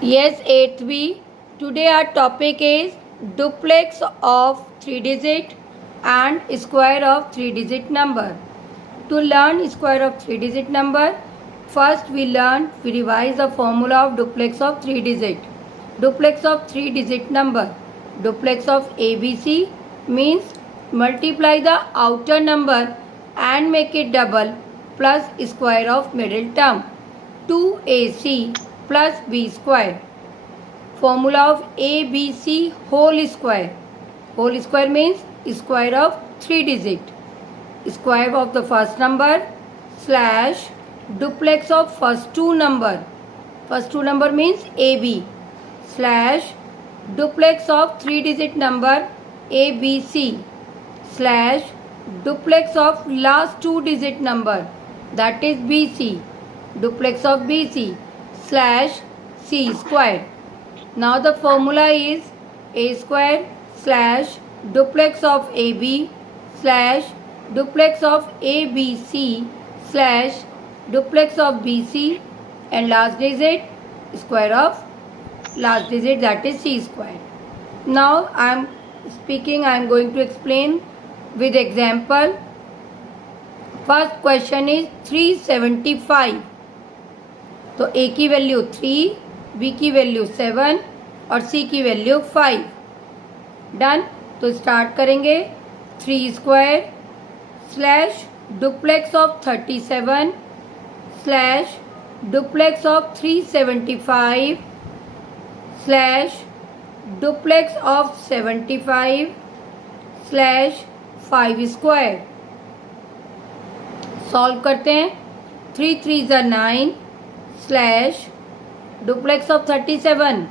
Yes, 8th B. Today our topic is duplex of 3 digit and square of 3 digit number. To learn square of 3 digit number, first we revise the formula of duplex of 3 digit. Duplex of 3 digit number. Duplex of ABC means multiply the outer number and make it double plus square of middle term. 2AC plus B square. Formula of ABC whole square. Whole square means square of 3 digit. Square of the first number slash duplex of first two number. First two number means AB slash duplex of 3 digit number ABC slash duplex of last 2 digit number, that is BC, duplex of BC slash C square. Now the formula is A square slash duplex of AB slash duplex of ABC slash duplex of BC and last digit square of last digit, that is C square. Now I am going to explain with example. First question is 375. तो ए की value 3, B की value 7 और सी की value 5. Done. तो start करेंगे. 3 square slash duplex of 37 slash duplex of 375 slash duplex of 75 slash 5 square. Solve करते हैं. 3 3 ज़ा 9 स्लैश डुप्लेक्स ऑफ 37,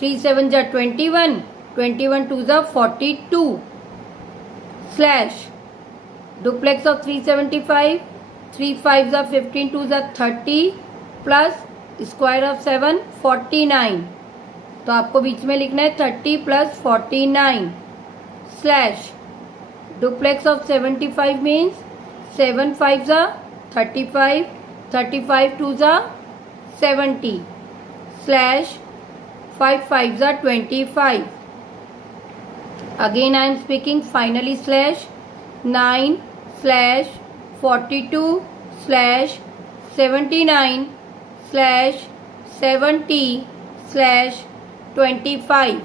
3 7 ज़ा 21, 21 2 ज़ा 42 स्लैश डुप्लेक्स ऑफ 375, 3 5 ज़ा 15, 2 ज़ा 30 प्लस स्क्वायर ऑफ 7 49. तो आपको बीच में लिखना है 30 plus 49 slash duplex of 75 means 7 5 ज़ा 35, 35 2 ज़ा 70 स्लैश 5 5 ज़ा 25. Again I am speaking. Finally slash 9 slash 42 slash 79 slash 70 slash 25.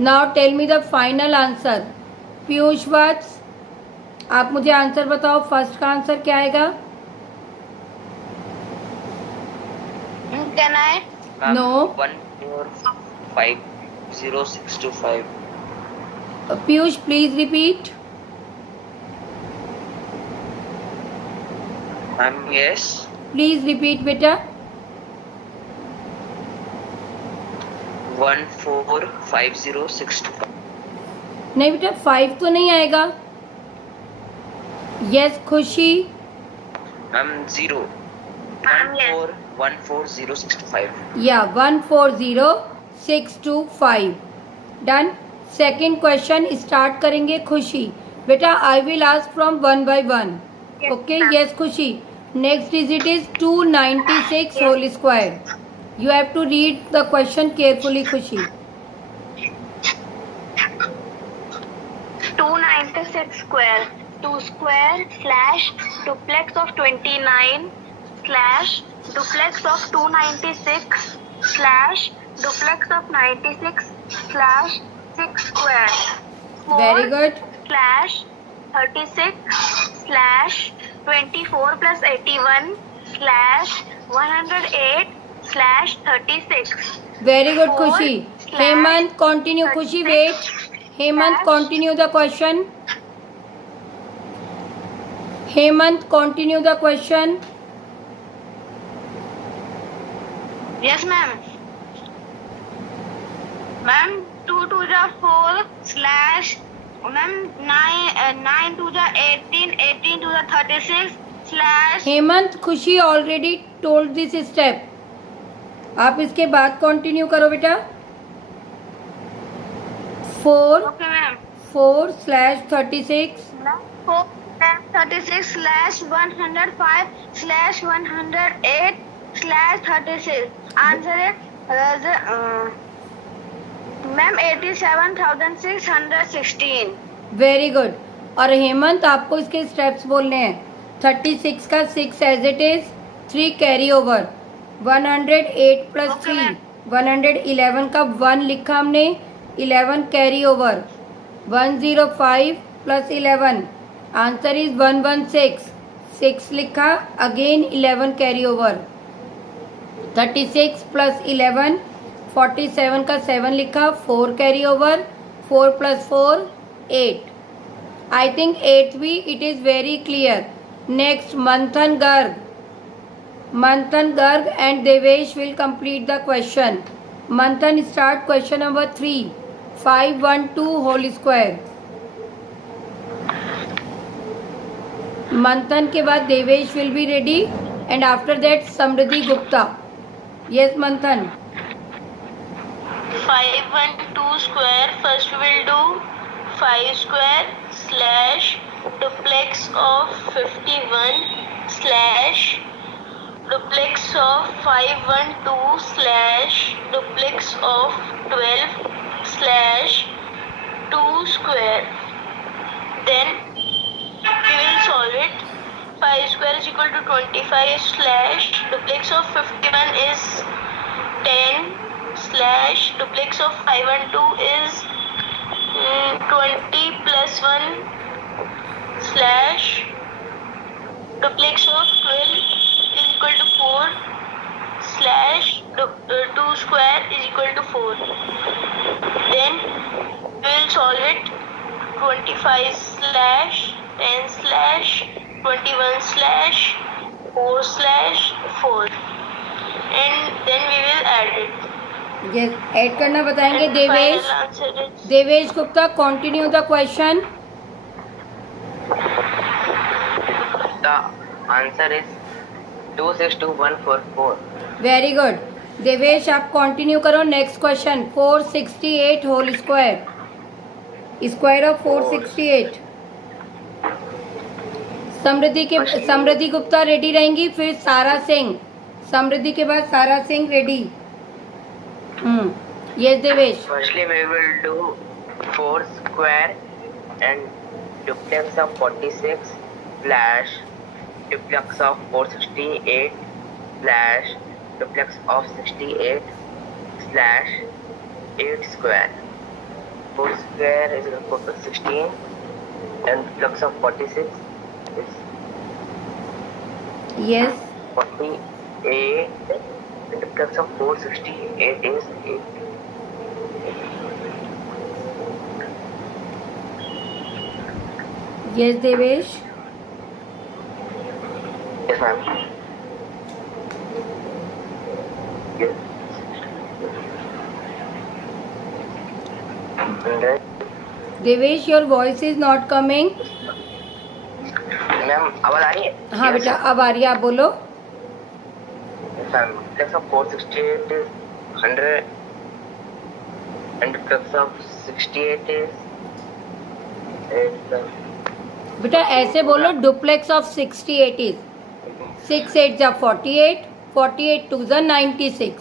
Now tell me the final answer. Piyush Vats, आप मुझे आंसर बताओ. फर्स्ट का आंसर क्या आएगा? Can I? No. 1450625. Piyush please repeat. Yes. Please repeat बेटा. 1450625. नहीं बेटा 5 तो नहीं आएगा. यस खुशी. मैम 0. 1414065. या 140625. डन. सेकेंड क्वेश्चन स्टार्ट करेंगे. खुशी बेटा I will ask from 1 by 1. Okay. Yes Khushi. Next digit is 296 whole square. You have to read the question carefully Khushi. 296 square. 2 square slash duplex of 29 slash duplex of 296 slash duplex of 96 slash 6 square. 4 very good. slash 36 slash 24 plus 81 slash 108 slash 36. Very good Khushi. Hemant continue. Khushi wait. Hemant continue the question. Hemant continue the question. Yes, ma'am. Ma'am, 2 2 जा 4 slash ma'am 9 2 जा 18, 18 2 जा 36 slash. Hemant खुशी already told this step. आप इसके बाद continue करो बेटा. 4 Okay, ma'am. 4 slash 36 4 36 slash 105 slash 108 slash 36. Answer is ma'am 87,616. Very good. और हेमंत आपको इसके स्टेप्स बोलने हैं. 36 का 6 as it is, 3 carry over, 108 plus Okay, 3, ma'am. 111 का 1 लिखा हमने, 11 carry over, 105 plus 11, answer is 116. 6 लिखा, अगेन 11 कैरी ओवर, 36 प्लस 11, 47 का 7 लिखा, 4 carry over, 4 plus 4 8. I think 8th भी it is very clear. Next, Manthan Garg. Manthan Garg and Devesh will complete the question. Manthan, start question number 3. 512 whole square. Manthan के बाद Devesh will be ready and after that Samriddhi Gupta. Yes, Manthan. 512 square. First we will do 5 square slash duplex of 51 slash duplex of 512 slash duplex of 12 slash 2 square. Then we will solve it. 5 square is equal to 25 slash duplex of 51 is 10 slash duplex of 512 is 20 plus 1 slash duplex of 12 is equal to 4 slash 2 square is equal to 4. Then we will solve it. 25 slash 10 slash 21 slash 4 slash 4 and then we will add it. Yes, add करना बताएंगे And Devesh. final answer is Devesh Gupta, continue the question. The answer is 262144. Very good. Devesh आप continue करो. Next question 468 whole square. Square of 468. Samriddhi Gupta ready रहेंगी. फिर सारा सिंह. समृद्धि के बाद Sara Singh ready. Yes Devesh. Firstly, we will do 4 square and duplex of 46 slash duplex of 468 slash duplex of 68 slash 8 square. 4 square is equal to 16 and duplex of 46 is yes 48. The duplex of 468 is 8. Yes Devesh. Yes, ma'am. Yes. 100. Devesh your voice is not coming. Ma'am आवाज आ रही है? हाँ बेटा अब आ रही है. आप बोलो. Yes, ma'am. Duplex of 468 is 100 and duplex of 68 is 8. बेटा ऐसे बोलो. डुप्लेक्स ऑफ 68 इज 6 8 जा 48, 48 2 जा 96.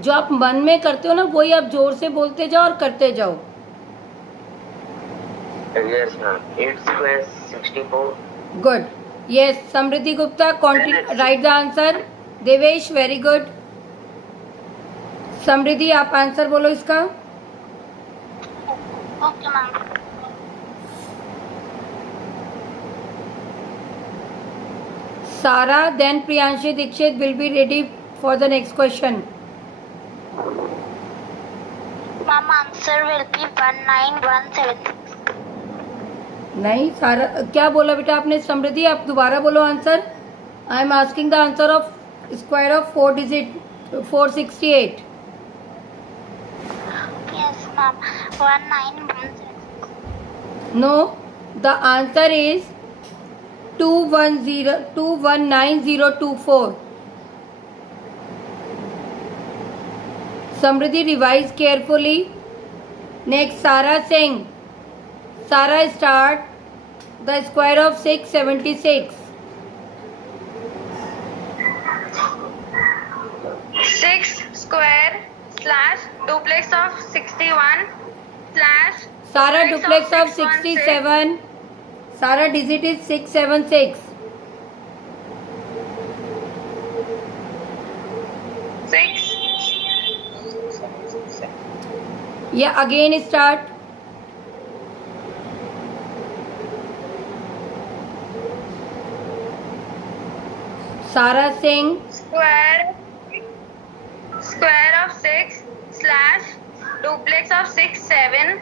जो आप मन में करते हो ना वही आप जोर से बोलते जाओ और करते जाओ. Yes, ma'am. 8 square is 64. Good. Yes Samriddhi Gupta continue write the answer. Devesh very good. Samriddhi आप आंसर बोलो इसका. okay ma'am. Sara, then Priyanshi Dikshit will be ready for the next question. Ma'am, answer will be 19176. नहीं सारा क्या बोला बेटा आपने. समृद्धि आप दोबारा बोलो answer. I am asking the answer of square of 4 digit 468. Yes ma'am, 19176. No, the answer is 219024. Samriddhi, revise carefully. Next, Sara Singh. Sara, start the square of 676. 6 square duplex of 61 slash सारा duplex of 616. 67. सारा digit is 676. 6. या again start. सारा Singh. Square of 6 slash duplex of 67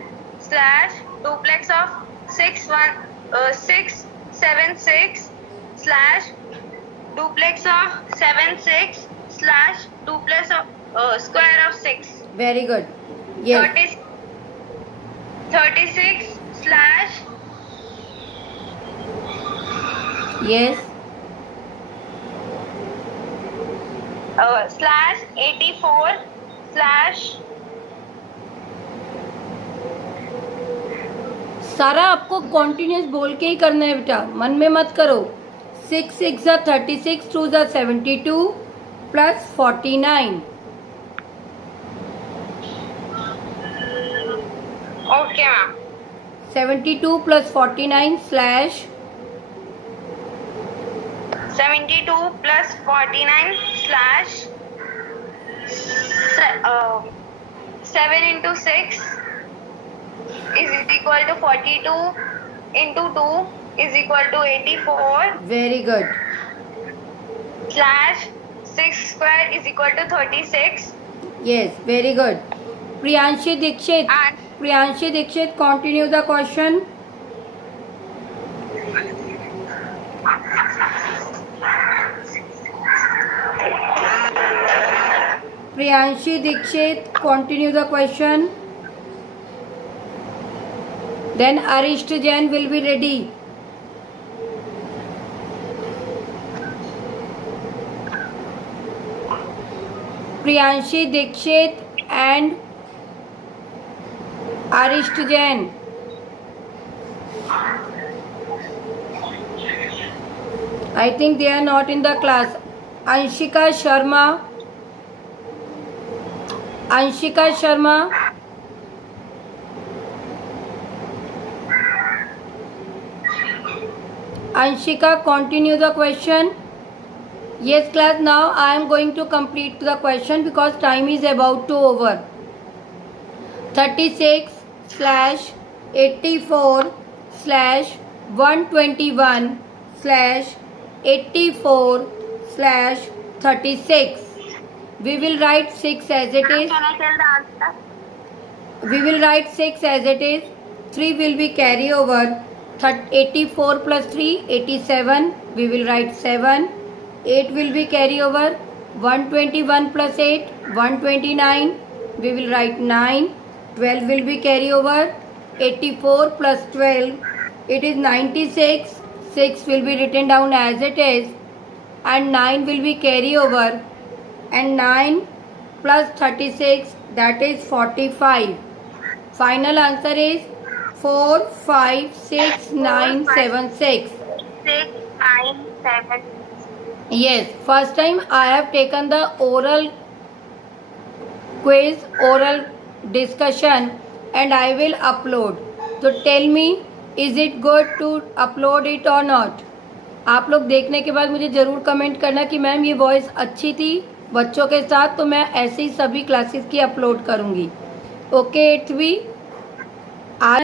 slash duplex of 676 slash duplex of 76 slash duplex of square of 6. Very good. Yes. 36 slash yes. slash 84 slash सारा आपको continuous बोल के ही करना है बेटा, मन में मत करो. 6 6 ज़ा 36, 2 ज़ा 72 plus 49. okay ma'am. 72 plus 49 slash 72 plus 49 slash 7 into 6 is equal to 42 into 2 is equal to 84 very good. slash 6 square is equal to 36 yes very good. Priyanshi Dikshit. and Priyanshi Dikshit continue the question. Priyanshi Dikshit, continue the question. Then Arish Jain will be ready. Priyanshi Dikshit and Arish Jain. I think they are not in the class. Anshika Sharma. Anshika Sharma. Anshika, continue the question. Yes class, now I am going to complete the question because time is about to over. 36 slash 84 slash 121 slash 84 slash 36. We will write 6 as it is. can I tell the answer? We will write 6 as it is. 3 will be carry over. 84 plus 3, 87. We will write 7. 8 will be carry over. 121 plus 8, 129. We will write 9. 12 will be carry over. 84 plus 12, it is 96. 6 will be written down as it is. And 9 will be carry over. And 9 plus 36, that is 45. Final answer is 4, 5, 6, 9, 7, 6. 6, 9, 7. Yes, first time I have taken the oral quiz, oral discussion, and I will upload. So tell me, is it good to upload it or not? आप लोग देखने के बाद मुझे ज़रूर comment करना कि ma'am ये वॉइस अच्छी थी बच्चों के साथ, तो मैं ऐसे ही सभी क्लासेस की अपलोड करूँगी. ओके 8th भी आज